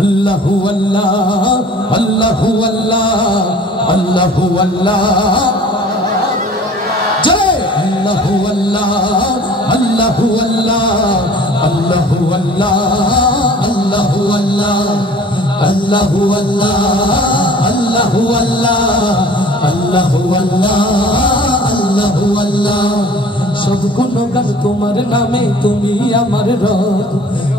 अल्लाहु अल्लाह अल्लाहु अल्लाह अल्लाहु अल्लाह जय अल्लाहु अल्लाह अल्लाहु अल्लाह अल्लाहु अल्लाह अल्लाहु अल्लाह अल्लाहु अल्लाह अल्लाहु अल्लाह अल्लाहु अल्लाह अल्लाहु अल्लाह सब गुणगान तुम्हार नामे तुमी आमार रब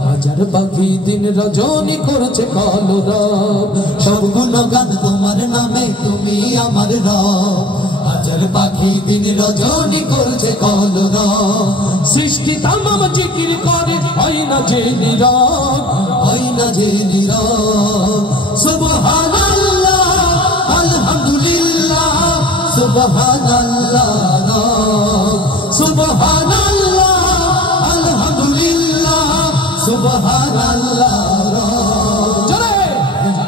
हजार पाखी दिन रजनी करछे कलरब सब गुणगान तुम्हार नामे तुमी आमार रब हजार पाखी दिन रजनी करछे कलरब सृष्टि तमाम जिकिर करे হয় না যে নীরব সুবহানাল্লাহ আলহামদুলিল্লাহ সুবহানাল্লাহ সুবহানাল্লাহ আলহামদুলিল্লাহ সুবহানাল্লাহ জোরে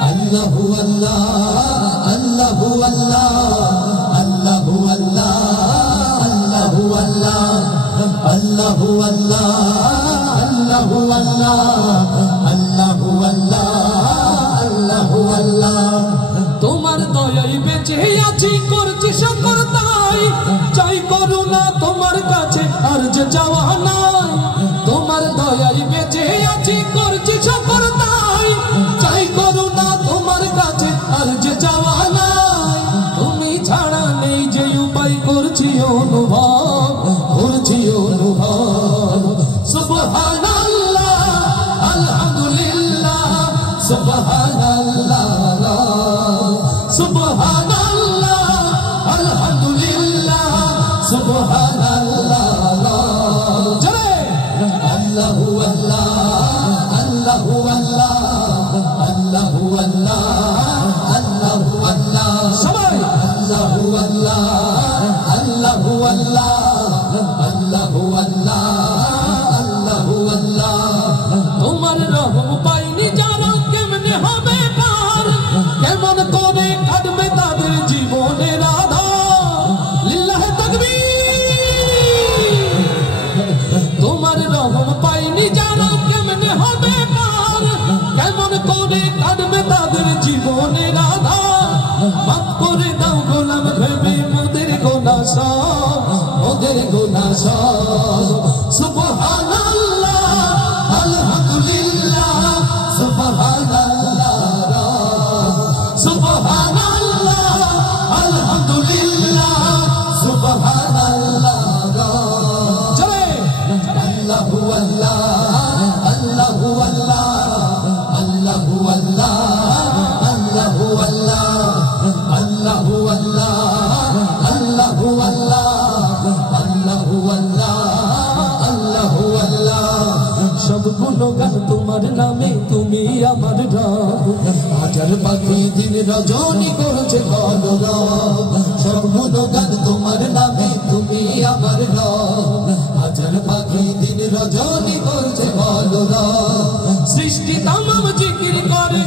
আল্লাহু আল্লাহ আল্লাহু আল্লাহ আল্লাহু আল্লাহ আল্লাহু আল্লাহ আল্লাহু আল্লাহ আল্লাহু আল্লাহ আল্লাহু আল্লাহ আল্লাহু আল্লাহ তোমার দয়ায় বেঁচে আছি করছি শুকর তাই চাই করুণা তোমার কাছে আর যে চাওয়া নাই তোমার দয়ায় বেঁচে আছি করছি শুকর তাই চাই করুণা তোমার কাছে আর যে চাওয়া নাই তুমি ছাড়া নেই যে উপায় করছি অনুভব সুবহানাল্লাহ আলহামদুলিল্লাহ সুবহানাল্লাহ সুবহানাল্লাহ আলহামদুলিল্লাহ সুবহানাল্লাহ জয় আল্লাহু আল্লাহ আল্লাহু আল্লাহ আল্লাহু আল্লাহ আল্লাহু আল্লাহ সবাই আল্লাহু আল্লাহ আল্লাহু আল্লাহ আল্লাহু আল্লাহ আল্লাহু আল্লাহ তোমার রহম পাইনি যারা কেমনে হবে পার কেমন করে কাটবে তাদের জীবনের আধার লিল্লাহে তাকবীর তোমার রহম পাইনি যারা কেমনে হবে পার কেমন করে কাটবে তাদের জীবনের আধার মাফ করে দাও গোলাম ভেবে মোদের গুনাহ সব সুবহানাল্লাহ আলহামদুলিল্লাহ সুবহানাল্লাহ সুবহানাল্লাহ আলহামদুলিল্লাহ সুবহানাল্লাহ জয় আল্লাহু আল্লাহ আল্লাহু আল্লাহ আল্লাহু আল্লাহ আল্লাহু আল্লাহ আল্লাহু আল্লাহ আল্লাহু আল্লাহ আল্লাহু আল্লাহ আল্লাহু আল্লাহ সব গুণগান তোমার নামে তুমি আমার রব হাজার পাখি দিন রজনী করছে কলরব সব গুণগান তোমার নামে তুমি আমার রব হাজার পাখি দিন রজনী করছে কলরব সৃষ্টি তমাম জিকির করে